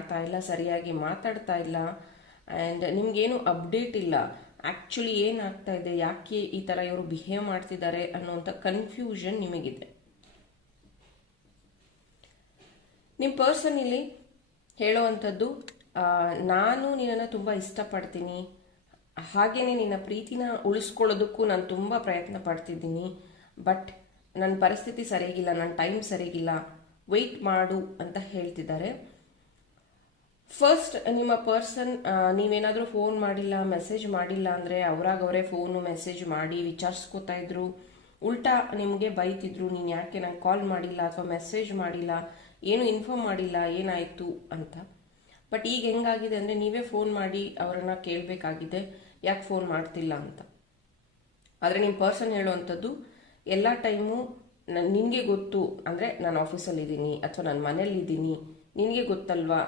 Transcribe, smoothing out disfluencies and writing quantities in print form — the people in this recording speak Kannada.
ಮಾಡ್ತಾ ಇಲ್ಲ, ಸರಿಯಾಗಿ ಮಾತಾಡ್ತಾ ಇಲ್ಲ, ಆ್ಯಂಡ್ ನಿಮ್ಗೇನು ಅಪ್ಡೇಟ್ ಇಲ್ಲ. ಆ್ಯಕ್ಚುಲಿ ಏನಾಗ್ತಾ ಇದೆ, ಯಾಕೆ ಈ ಥರ ಇವರು ಬಿಹೇವ್ ಮಾಡ್ತಿದ್ದಾರೆ ಅನ್ನುವಂಥ ಕನ್ಫ್ಯೂಷನ್ ನಿಮಗಿದೆ. ನಿಮ್ಮ ಪರ್ಸನ್ ಇಲ್ಲಿ ಹೇಳುವಂಥದ್ದು, ನಾನು ನಿನ್ನನ್ನು ತುಂಬ ಇಷ್ಟಪಡ್ತೀನಿ, ಹಾಗೆಯೇ ನಿನ್ನ ಪ್ರೀತಿನ ಉಳಿಸ್ಕೊಳ್ಳೋದಕ್ಕೂ ನಾನು ತುಂಬ ಪ್ರಯತ್ನ ಪಡ್ತಿದ್ದೀನಿ, ಬಟ್ ನನ್ನ ಪರಿಸ್ಥಿತಿ ಸರಿಯಾಗಿಲ್ಲ, ನನ್ನ ಟೈಮ್ ಸರಿಯಾಗಿಲ್ಲ, ವೆಯ್ಟ್ ಮಾಡು ಅಂತ ಹೇಳ್ತಿದ್ದಾರೆ. ಫಸ್ಟ್ ನಿಮ್ಮ ಪರ್ಸನ್ ನೀವೇನಾದರೂ ಫೋನ್ ಮಾಡಿಲ್ಲ, ಮೆಸೇಜ್ ಮಾಡಿಲ್ಲ ಅಂದರೆ ಅವರೇ ಫೋನು ಮೆಸೇಜ್ ಮಾಡಿ ವಿಚಾರಿಸ್ಕೋತಾ ಇದ್ರು, ಉಲ್ಟಾ ನಿಮಗೆ ಬೈತಿದ್ರು, ನೀನು ಯಾಕೆ ನಂಗೆ ಕಾಲ್ ಮಾಡಿಲ್ಲ ಅಥವಾ ಮೆಸೇಜ್ ಮಾಡಿಲ್ಲ, ಏನು ಇನ್ಫಾರ್ಮ್ ಮಾಡಿಲ್ಲ, ಏನಾಯಿತು ಅಂತ. ಬಟ್ ಈಗ ಹೆಂಗಾಗಿದೆ ಅಂದರೆ ನೀವೇ ಫೋನ್ ಮಾಡಿ ಅವರನ್ನು ಕೇಳಬೇಕಾಗಿದೆ, ಯಾಕೆ ಫೋನ್ ಮಾಡ್ತಿಲ್ಲ ಅಂತ. ಆದರೆ ನಿಮ್ಮ ಪರ್ಸನ್ ಹೇಳುವಂಥದ್ದು, ಎಲ್ಲ ಟೈಮು ನಿನಗೆ ಗೊತ್ತು, ಅಂದರೆ ನಾನು ಆಫೀಸಲ್ಲಿದ್ದೀನಿ ಅಥವಾ ನಾನು ಮನೇಲಿದ್ದೀನಿ, ನಿನಗೆ ಗೊತ್ತಲ್ವಾ